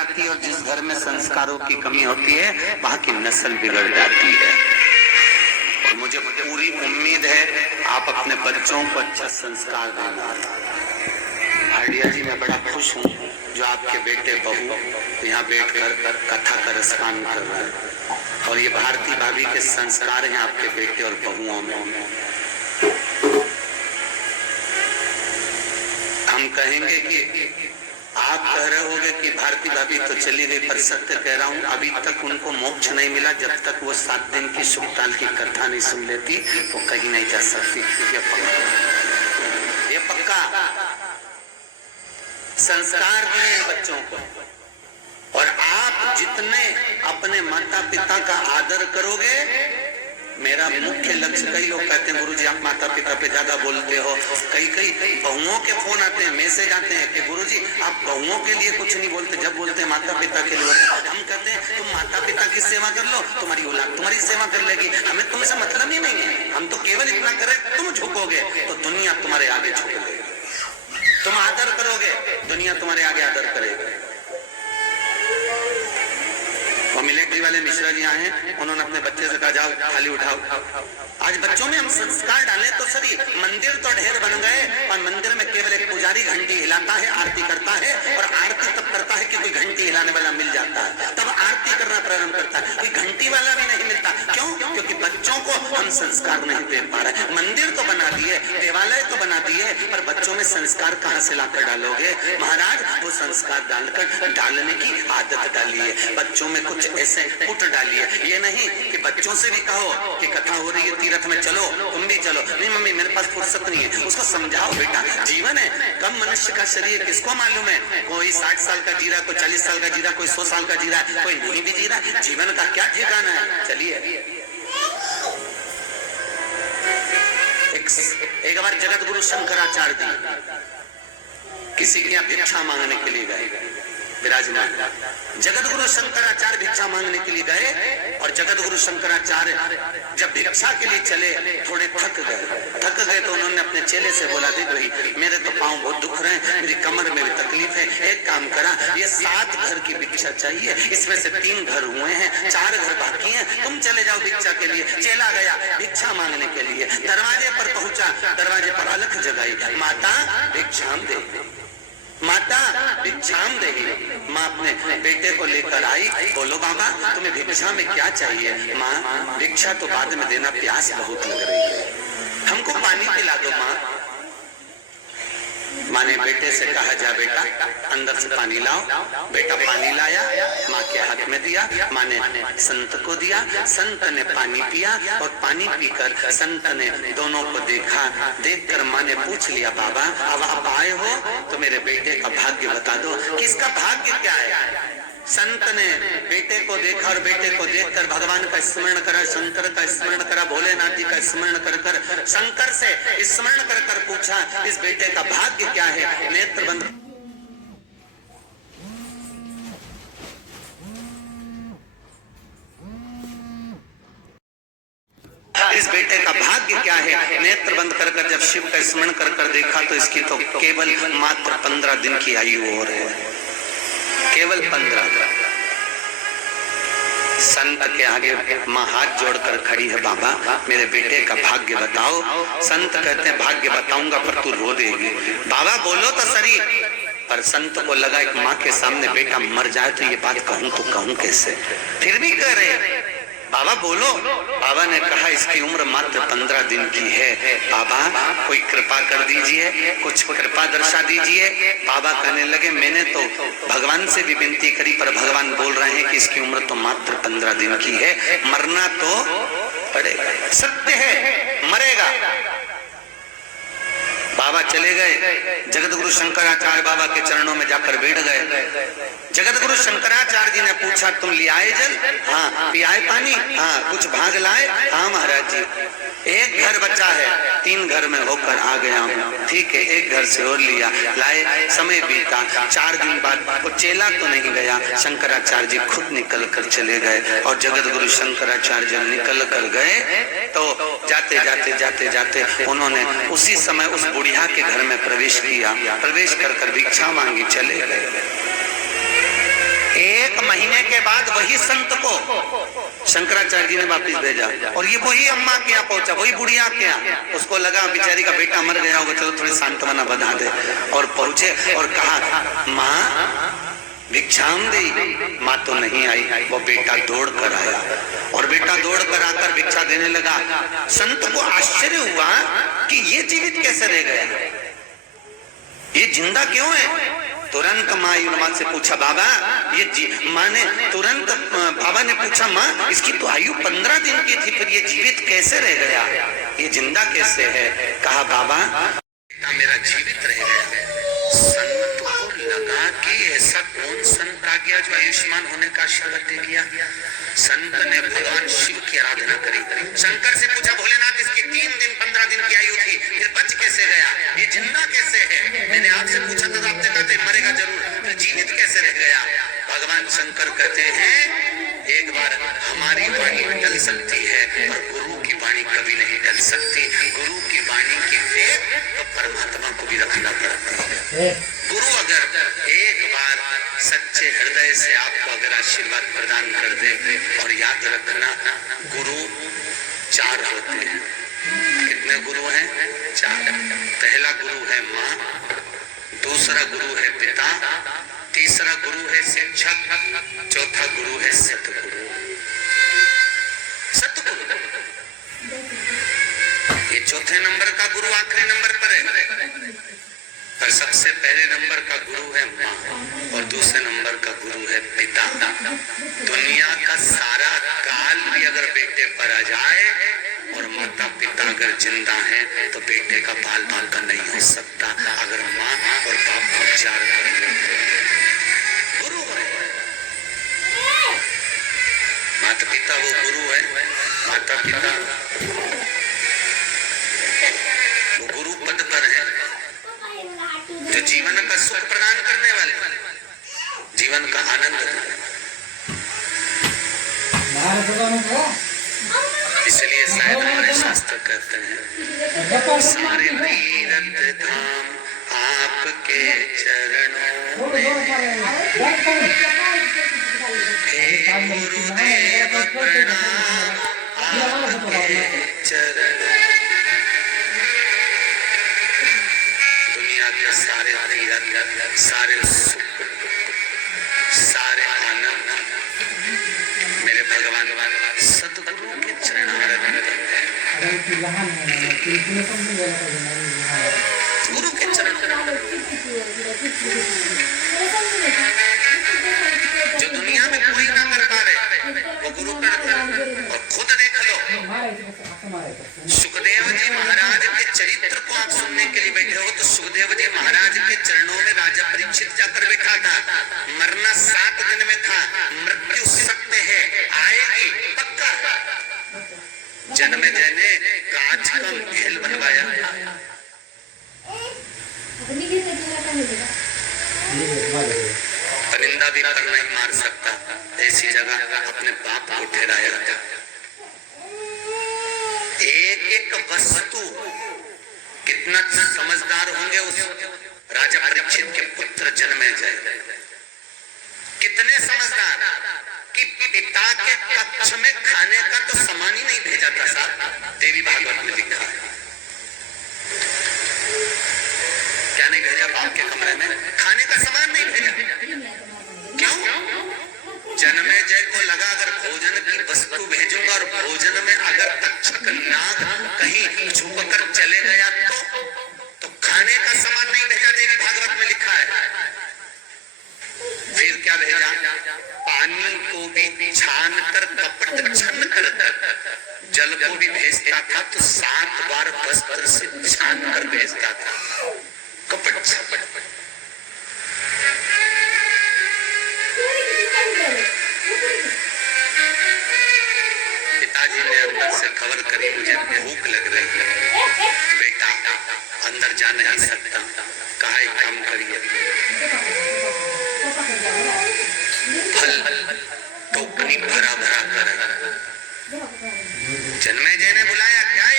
जाती है और जिस घर में संस्कारों की कमी होती है वहां की नस्ल बिगड़ जाती है। और मुझे पूरी उम्मीद है आप अपने बच्चों को अच्छा संस्कार देना। आइडिया जी मैं बड़ा खुश हूँ जो आपके बेटे बहू यहाँ बैठकर कथा का रसपान कर रहे हैं और ये भारती भाभी के संस्कार हैं आपके बेटे और बहुओं में। हम कहेंगे कि आप कह रहे होगे कि भारती भाभी तो चली गई, पर सत्य कह रहा हूँ अभी तक उनको मोक्ष नहीं मिला। जब तक वो 7 दिन की सुखताल की कथा नहीं सुन लेती वो कहीं नहीं जा सकती। ये पक्का संस्कार दें बच्चों को। और आप जितने अपने माता पिता का आदर करोगे, मेरा मुख्य लक्ष्य, कई लोग कहते हैं गुरुजी आप माता पिता पे ज्यादा बोलते हो, कई बहुओं के फोन आते हैं, मैसेज आते हैं कि गुरुजी आप बहुओं के लिए कुछ नहीं बोलते, जब बोलते हैं माता पिता के लिए। हम कहते हैं तुम माता पिता की सेवा कर लो, तुम्हारी औलाद तुम्हारी सेवा कर लेगी, हमें तुमसे मतलब ही नहीं है। हम तो केवल इतना करें तुम झुकोगे तो दुनिया तुम्हारे आगे झुकेगी, तुम आदर करोगे दुनिया तुम्हारे आगे आदर करेगी। और मिलिट्री वाले मिश्रा जी आए हैं, उन्होंने अपने बच्चे से कहा जाओ थाली उठाओ। आज बच्चों में हम संस्कार डालें तो सही। मंदिर तो ढेर बन गए और मंदिर में केवल एक पुजारी घंटी हिलाता है, आरती करता है, और आरती तब करता है कि कोई घंटी हिलाने वाला मिल जाता है, तब आरती करना प्रारंभ करता है। कोई घंटी वाला भी नहीं मिलता। क्यों? क्योंकि बच्चों को हम संस्कार नहीं दे पा रहे। मंदिर तो बना दिए, देवालय तो बना दिए, पर बच्चों में संस्कार कहाँ से लाकर डालोगे? महाराज वो संस्कार डालने की आदत डालिए, बच्चों में कुछ ऐसे पुट डालिए। ये नहीं कि बच्चों से भी कहो कि कथा हो रही है तीर्थ में चलो तुम भी चलो, नहीं मम्मी मेरे पास फुर्सत नहीं है। उसको समझाओ बेटा जीवन है, कम मनुष्य का शरीर किसको मालूम है, कोई 60 साल का जी रहा, कोई 40 साल का जी रहा, कोई 100 साल का जी रहा है, कोई नहीं भी जी रहा है। जीवन का क्या ठिकाना है? चलिए एक बार जगत गुरु शंकराचार्य जी किसी के यहाँ भिक्षा मांगने के लिए गए, विराजमान जगत गुरु शंकराचार्य भिक्षा मांगने के लिए गए। और जगत गुरु शंकराचार्य जब भिक्षा के लिए चले थोड़े थक गए तो उन्होंने अपने चेले से बोला, देख भाई मेरे तो पांव बहुत दुख रहे हैं, मेरी कमर में भी तकलीफ है, एक काम करा, ये 7 घर की भिक्षा चाहिए, इसमें से 3 घर हुए हैं, 4 घर बाकी हैं, तुम चले जाओ भिक्षा के लिए। चेला गया भिक्षा मांगने के लिए, दरवाजे पर पहुंचा, दरवाजे पर अलख जगाई, माता भिक्षाम दे, माता भिक्षाम देगी। माँ अपने बेटे को लेकर आई, बोलो बाबा तुम्हें भिक्षा में क्या चाहिए? माँ भिक्षा तो बाद में देना, प्यास बहुत लग रही है, हमको पानी पिला दो। माँ ने बेटे से कहा जा बेटा अंदर से पानी लाओ। बेटा पानी लाया, माँ के हाथ में दिया, माँ ने संत को दिया, संत ने पानी पिया और पानी पीकर संत ने दोनों को देखा। देखकर माँ ने पूछ लिया, बाबा अब आप आए हो तो मेरे बेटे का भाग्य बता दो, किसका भाग्य क्या है? संत ने बेटे को देखा और बेटे को देखकर भगवान का स्मरण करा, शंकर का स्मरण करा, भोलेनाथ जी का स्मरण कर शंकर से स्मरण कर पूछा इस बेटे का भाग्य क्या है? नेत्र बंद इस बेटे का भाग्य क्या है? नेत्र बंद कर जब शिव का स्मरण कर देखा तो इसकी तो केवल मात्र 15 दिन की आयु और है, केवल 15। संत के आगे माँ हाथ जोड़कर खड़ी है, बाबा मेरे बेटे का भाग्य बताओ। संत कहते हैं भाग्य बताऊंगा पर तू रो देगी। बाबा बोलो तो सही। पर संत को लगा एक माँ के सामने बेटा मर जाए तो ये बात कहूं तो कहूं कैसे, फिर भी कह रहे बाबा बोलो। बाबा ने कहा इसकी उम्र मात्र 15 दिन की है, बाबा कोई कृपा कर दीजिए, कुछ कृपा दर्शा दीजिए। बाबा कहने लगे मैंने तो भगवान से भी विनती करी पर भगवान बोल रहे हैं कि इसकी उम्र तो मात्र 15 दिन की है, मरना तो पड़ेगा, सत्य है मरेगा। बाबा चले गए, जगत गुरु शंकराचार्य बाबा के चरणों में जाकर बैठ गए। जगत गुरु शंकराचार्य जी ने पूछा तुम ले आए जल? हाँ। पियाए पानी? हाँ। कुछ भाग लाए? हाँ महाराज जी। एक घर बचा है, 3 घर में होकर आ गया हूँ। ठीक है, एक घर से और लिया, लाए, समय बीता। 4 दिन बाद वो चेला तो नहीं गया, शंकराचार्य जी खुद निकल कर चले गए। और जगत गुरु शंकराचार्य जब निकल कर गए तो जाते जाते उन्होंने उसी समय उस बुढ़िया के घर में प्रवेश किया। प्रवेश कर भिक्षा मांगी, चले गए। 1 महीने के बाद वही संत को शंकराचार्य जी ने वापिस भेजा और ये वही अम्मा के यहाँ पहुंचा, वही बुढ़िया के यहाँ। उसको लगा बेचारी का बेटा मर गया होगा, चलो थोड़ी सांत्वना बना दे। और पहुंचे और कहा माँ भिक्षाम दी। माँ तो नहीं आई, वो बेटा दौड़ कर आया और बेटा दौड़ कर आकर भिक्षा देने लगा। संत को आश्चर्य हुआ कि ये जीवित कैसे रह गया, ये जिंदा क्यों है। तुरंत माँ से पूछा बाबा ये माँ ने तुरंत बाबा ने पूछा माँ इसकी तो आयु 15 दिन की थी, फिर ये जीवित कैसे रह गया, ये जिंदा कैसे है। कहा बाबा मेरा जीवित रह गया। संत को लगा कि ऐसा कौन संत आ गया जो आयुष्मान होने का शब्द दे गया। संत ने भगवान शिव की आराधना करी, शंकर से पूछा भोलेनाथ इसकी 3 दिन 15 दिन की आयु थी, फिर बच कैसे गया, ये जिंदा कैसे है। मैंने आपसे पूछा था तो आपने कहते मरेगा जरूर, फिर जीवित कैसे रह गया। भगवान शंकर कहते हैं एक बार हमारी वाणी टल सकती है और गुरु की वाणी कभी नहीं टल सकती। गुरु की वाणी की वेग तो परमात्मा को भी रखना पड़ता है। गुरु अगर एक बार सच्चे हृदय से आपको अगर आशीर्वाद प्रदान कर दे, और याद रखना गुरु 4 होते हैं। कितने गुरु हैं? 4। पहला गुरु है माँ, दूसरा गुरु है पिता, तीसरा गुरु है शिक्षक, चौथा गुरु है सतगुरु। सतगुरु ये चौथे नंबर का गुरु आखिरी नंबर पर है, पर सबसे पहले नंबर का गुरु है माँ और दूसरे नंबर का गुरु है पिता। दुनिया का सारा काल भी अगर बेटे पर आ जाए और माता पिता अगर जिंदा है तो बेटे का बाल बाल का नहीं हो सकता। अगर माँ और बाप उपचार कर लेते गुरु है। माता पिता वो गुरु है, माता पिता वो गुरु पद पर है जो जीवन का सुख प्रदान करने वाले, जीवन का आनंद। इसलिए शायद हमारे शास्त्र कहते हैं सारे तीर्थ धाम आपके चरणों में, हे गुरुदेव प्रणाम आपके चरणों। सारे तीरथ, सारे सुख, सारे आनंद मेरे भगवान सतगुरु के चरणारविंद है। गुरु के चरण जो दुनिया में कोई ना कर पा रहे वो गुरु करता है। और खुद देख लो सुखदेव जी महाराज के चरित्र को आप सुनने के लिए बैठे हो तो सुखदेव जी महाराज के चरणों में राजा परीक्षित जाकर बैठा था। मरना 7 दिन में था, मृत्यु सत्य है, आएगी पक्का। जन्मेजय ने कांच का महल बनवाया, परिंदा भी पर नहीं मार सकता, ऐसी जगह अपने बाप को ठहराया था। एक एक वस्तु, कितना समझदार होंगे उस राजा परीक्षित के पुत्र जन्मेजय, कितने समझदार कि पिता के कक्ष में खाने का तो सामान ही नहीं भेजा था साहब। देवी भागवत में लिखा है क्या नहीं भेजा, बाप के कमरे में खाने का सामान नहीं भेजा। क्यों? जन्मेजय को लगा अगर भोजन की वस्तु भेजूंगा और भोजन में अगर तक्षक नाग कहीं छुप कर चले गया तो खाने का सामान नहीं भेजा। देवी भागवत में लिखा है। फिर क्या भेजा? पानी को भी छान कर कपट छन कर जल को भी भेजता था तो 7 बार वस्त्र से छान कर भेजता था। कपट छपट पिताजी ने अंदर से खबर करी मुझे भूख लग रही है, बेटा अंदर जा नहीं सकता। कहा एक काम करिए, फल टोकरी भरा भरा कर। जन्मेजय ने बुलाया, क्या है?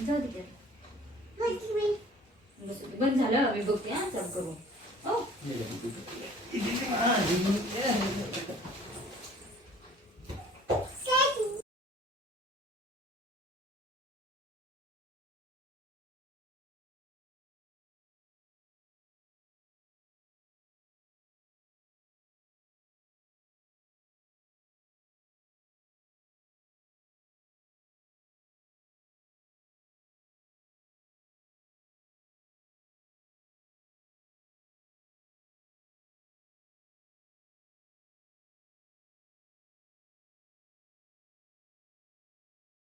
जाओ बंद झालं मी बघते हा चालू करू हो